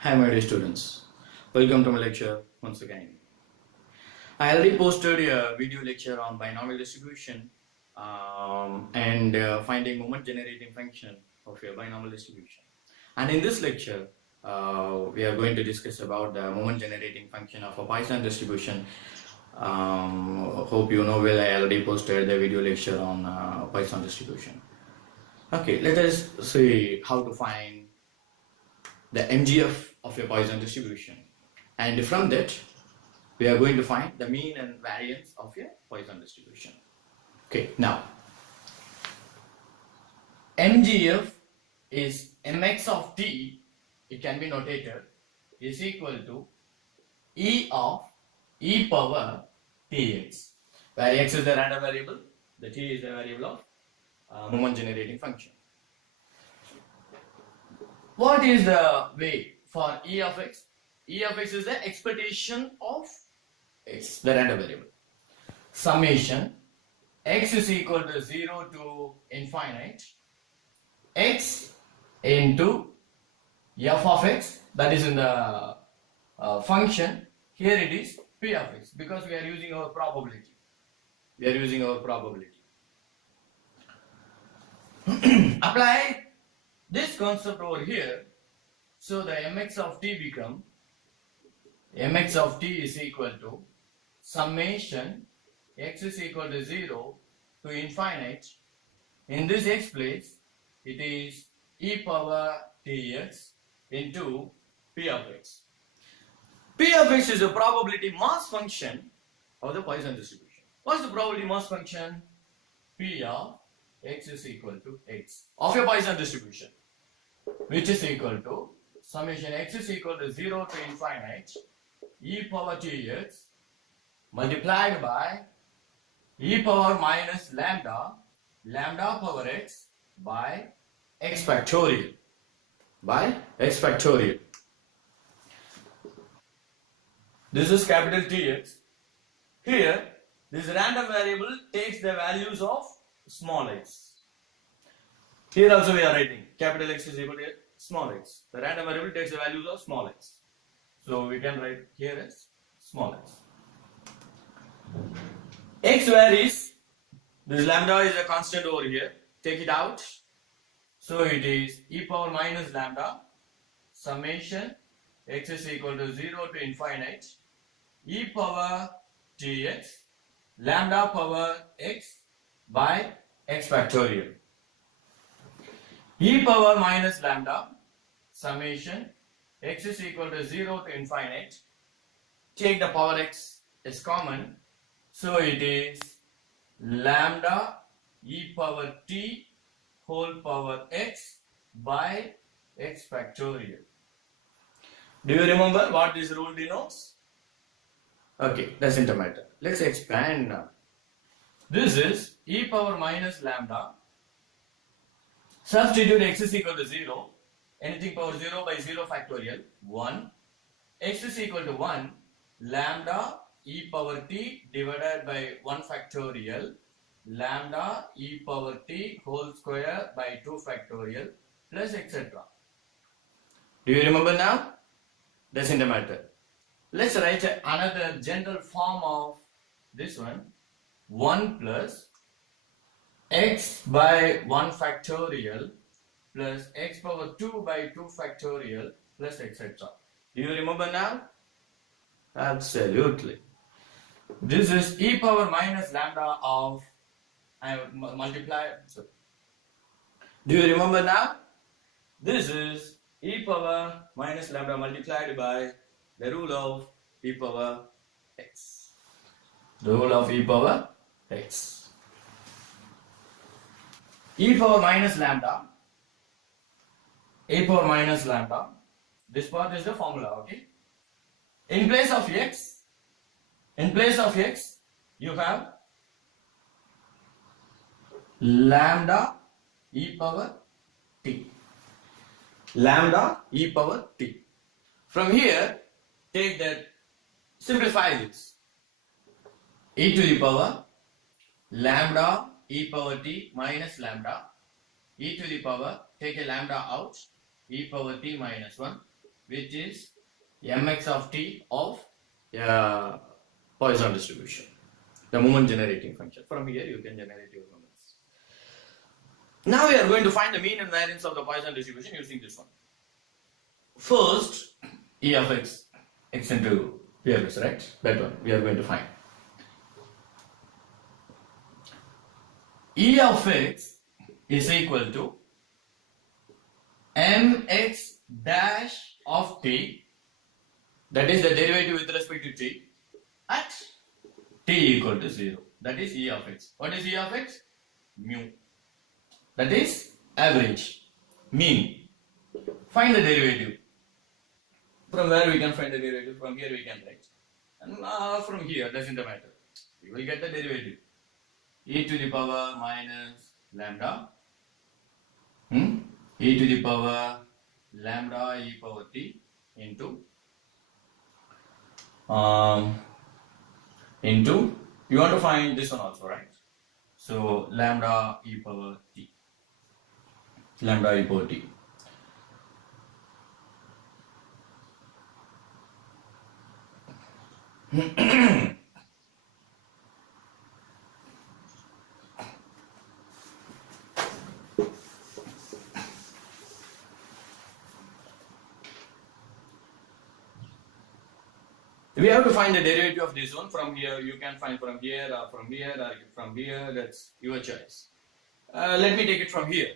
Hi my dear students, welcome to my lecture once again. I already posted a video lecture on binomial distribution and finding moment generating function of your binomial distribution. And in this lecture, we are going to discuss about the moment generating function of a Poisson distribution. Hope you know well, I already posted the video lecture on Poisson distribution. Okay, let us see how to find the MGF of your Poisson distribution, and from that we are going to find the mean and variance of your Poisson distribution. Okay, now MGF is mx of t, it can be notated, is equal to e of e power tx, where x is the random variable, the t is the variable of moment generating function. What is the way for e of x? E of x is the expectation of x, the random variable. Summation x is equal to 0 to infinite x into f of x, that is in the function. Here it is p of x, because we are using our probability. Apply this concept over here, so the mx of t become, mx of t is equal to summation x is equal to 0 to infinite. In this x place, it is e power tx into p of x. P of x is the probability mass function of the Poisson distribution. What is the probability mass function? P of x is equal to x of your Poisson distribution, which is equal to summation x is equal to 0 to infinite e power tx multiplied by e power minus lambda power x by x factorial, This is capital Tx. Here, this random variable takes the values of small x. Here also we are writing capital X is equal to small x. The random variable takes the values of small x. So we can write here as small x. X varies. This lambda is a constant over here. Take it out. So it is e power minus lambda summation x is equal to 0 to infinite e power tx lambda power x by x factorial. E power minus lambda summation x is equal to 0 to infinite. Take the power x as common, so it is lambda e power t whole power x by x factorial. Do you remember what this rule denotes? Okay, doesn't matter. Let's expand now. This is e power minus lambda. Substitute x is equal to 0. Anything power 0 by 0 factorial 1. X is equal to 1. Lambda e power t divided by 1 factorial lambda e power t whole square by 2 factorial plus etc. Do you remember now? Doesn't matter. Let's write another general form of this one. 1 plus x by 1 factorial plus x power 2 by 2 factorial plus etc. Do you remember now? Absolutely. This is e power minus lambda of multiply. Do you remember now? This is e power minus lambda multiplied by the rule of e power x. The rule of e power x. E power minus lambda. E power minus lambda. This part is the formula, okay? In place of x, you have lambda e power t. Lambda e power t. From here, take that, simplify this. E to the power lambda e power t minus lambda, e to the power, take a lambda out, e power t minus 1 which is mx of t of Poisson distribution, the moment generating function. From here you can generate your moments. Now we are going to find the mean and variance of the Poisson distribution using this one. First, E of x into P of x, right? That one we are going to find. E of x is equal to mx dash of t, that is the derivative with respect to t, at t equal to 0. That is E of x. What is E of x? Mu. That is average, mean. Find the derivative. From where we can find the derivative? From here we can write. And from here, doesn't matter. We will get the derivative. E to the power minus lambda. E to the power lambda e power t into you want to find this one also, right? So lambda e power t. Lambda e power t. We have to find the derivative of this one. From here you can find from here or from here or from here, that's your choice. Let me take it from here.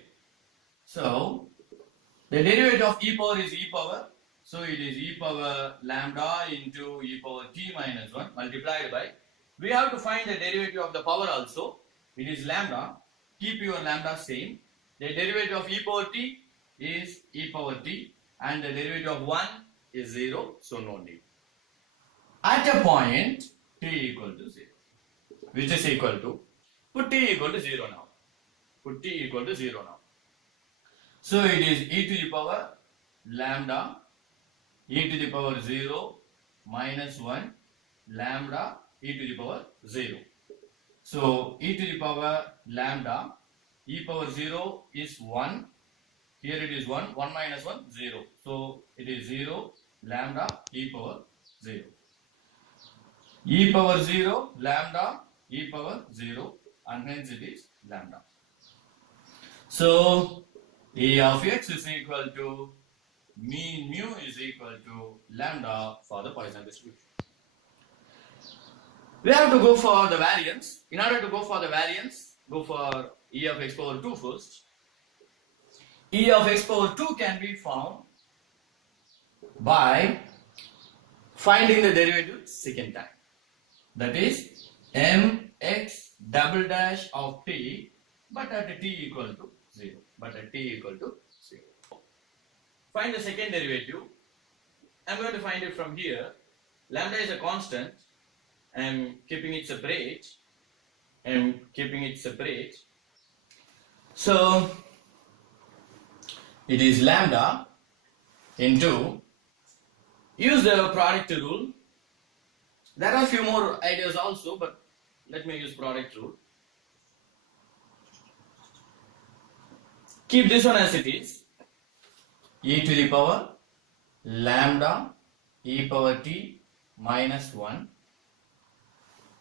So the derivative of e power is e power, so it is e power lambda into e power t minus 1 multiplied by, we have to find the derivative of the power also. It is lambda, keep your lambda same. The derivative of e power t is e power t and the derivative of 1 is 0, so no need. At a point t equal to 0, which is equal to, put t equal to 0 now. Put t equal to 0 now. So it is e to the power lambda e to the power 0 minus 1 lambda e to the power 0. So e to the power lambda e power 0 is 1. Here it is 1. 1 minus 1, 0. So it is 0 lambda e power 0. E power 0 lambda e power 0, and hence it is lambda. So E of x is equal to mean mu is equal to lambda for the Poisson distribution. We have to go for the variance. In order to go for the variance, go for E of x power 2 first. E of x power 2 can be found by finding the derivative second time. That is mx double dash of t, but at t equal to 0. But at t equal to 0. Find the second derivative. I'm going to find it from here. Lambda is a constant. I'm keeping it separate. So it is lambda into, use the product rule. There are a few more ideas also, but let me use product rule. Keep this one as it is. E to the power lambda e power t minus 1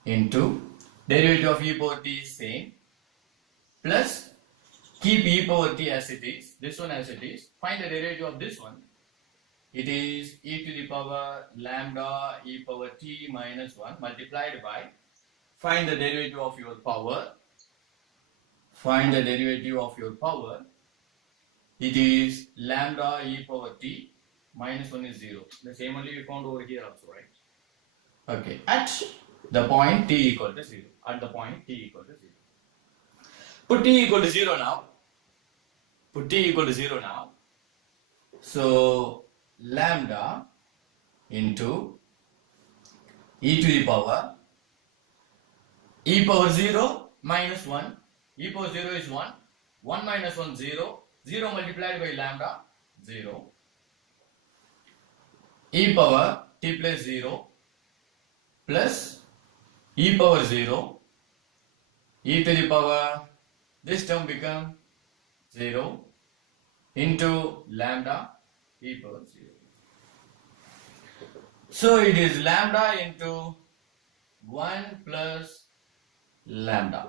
into derivative of e power t is same, plus keep e power t as it is, this one as it is. Find the derivative of this one. It is e to the power lambda e power t minus 1 multiplied by, find the derivative of your power. Find the derivative of your power. It is lambda e power t minus 1 is 0. The same only we found over here also, right? Okay. At the point t equal to 0. At the point t equal to 0. Put t equal to 0 now. Put t equal to 0 now. So lambda into e to the power e power 0 minus 1. E power 0 is 1. 1 minus 1, 0. 0 multiplied by lambda, 0. E power t plus 0 plus e power 0. E to the power, this term become 0 into lambda e power 0. So it is lambda into 1 plus lambda.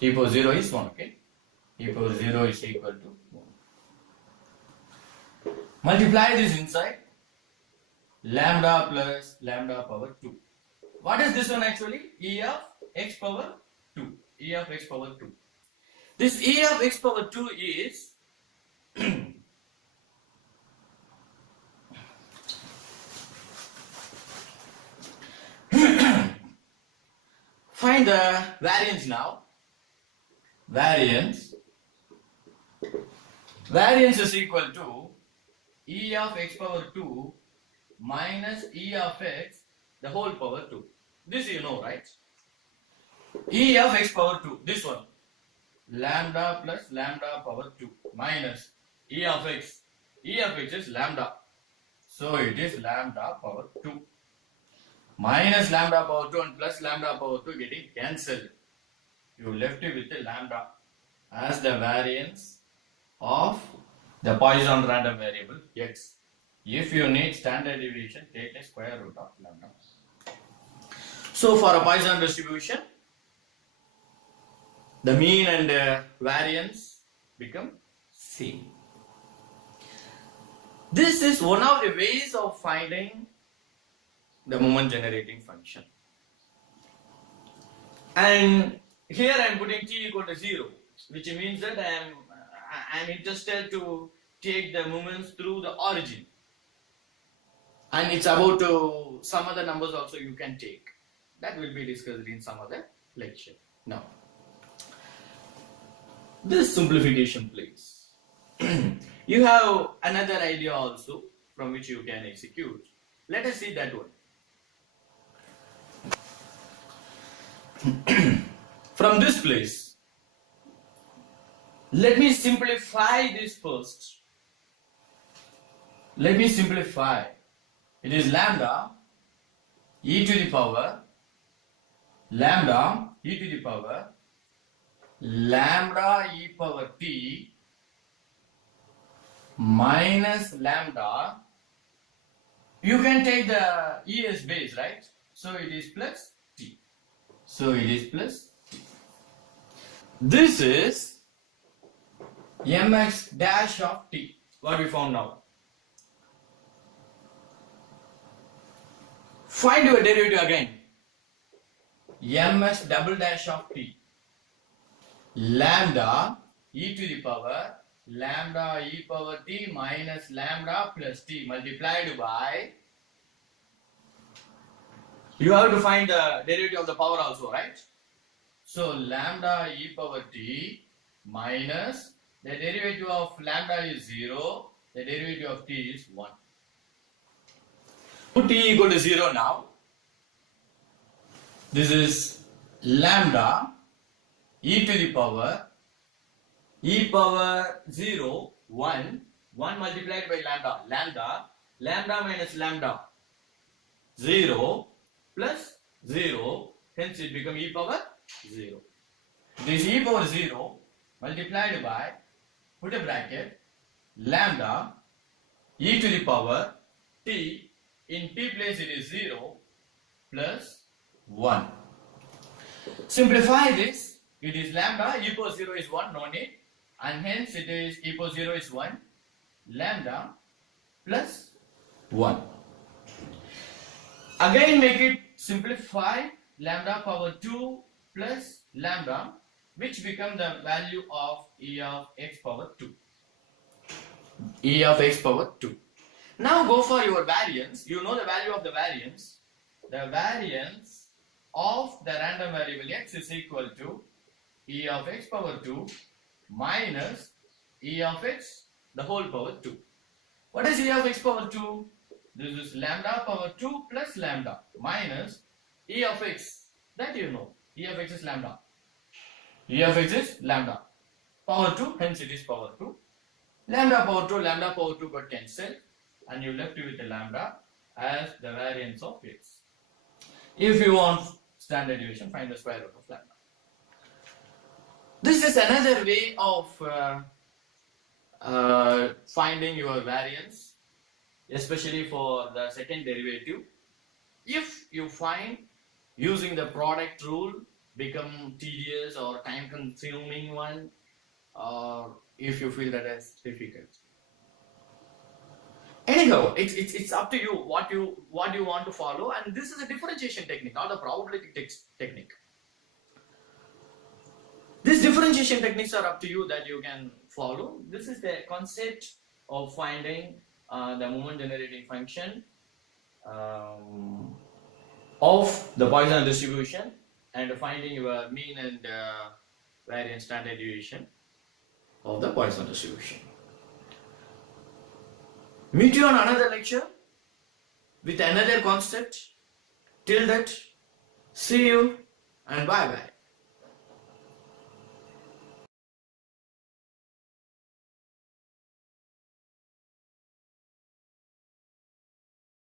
E power 0 is 1, okay? E power 0 is equal to 1. Multiply this inside, lambda plus lambda power 2. What is this one actually? E of x power 2. E of x power 2. This E of x power 2 is find the variance now. Variance is equal to E of x power 2 minus E of x the whole power 2. This you know, right? E of x power 2, this one. Lambda plus lambda power 2 minus E of x. E of x is lambda. So it is lambda power 2. Minus lambda power 2 and plus lambda power 2 getting cancelled. You left it with the lambda as the variance of the Poisson random variable x. If you need standard deviation, take the square root of lambda. So for a Poisson distribution, the mean and variance become same. This is one of the ways of finding the moment generating function. And here I am putting t equal to 0, which means that I am interested to take the moments through the origin. And it's about to some other numbers also you can take. That will be discussed in some other lecture. Now, this simplification please. You have another idea also from which you can execute. Let us see that one. From this place, let me simplify this first. Let me simplify. It is lambda e to the power lambda e to the power lambda e power t minus lambda. You can take the e as base, right? So it is plus t. So it is plus t. This is mx dash of t. What we found now. Find your derivative again. Ms double dash of t. Lambda e to the power lambda e power t minus lambda plus t multiplied by. You have to find the derivative of the power also, right? So lambda e power t minus the derivative of lambda is 0, the derivative of t is 1. Put t equal to 0 now. This is lambda e to the power 0, 1 multiplied by lambda minus lambda 0 plus 0, hence it becomes e power 0. This e power 0 multiplied by, put a bracket, lambda e to the power t, in t place it is 0 plus 1. Simplify this, it is lambda e power 0 is 1, no need, and hence it is e power 0 is 1, lambda plus 1. Again make it simplify, lambda power 2 plus lambda, which become the value of e of x power 2. E of x power 2. Now go for your variance. You know the value of the variance. The variance of the random variable x is equal to e of x power 2 minus e of x the whole power 2. What is e of x power 2? This is lambda power 2 plus lambda minus e of x. That you know. E of x is lambda. E of x is lambda. Power 2, hence it is power 2. Lambda power 2 got cancelled. And you left with the lambda as the variance of x. If you want standard deviation, find the square root of lambda. This is another way of finding your variance. especially for the second derivative. If you find using the product rule become tedious or time consuming one, or if you feel that is difficult. Anyhow, it's up to you what you want to follow, and this is a differentiation technique, not a probability technique. These differentiation techniques are up to you that you can follow. This is the concept of finding the moment generating function of the Poisson distribution and finding your mean and variance standard deviation of the Poisson distribution. Meet you on another lecture with another concept. Till that, see you and bye bye.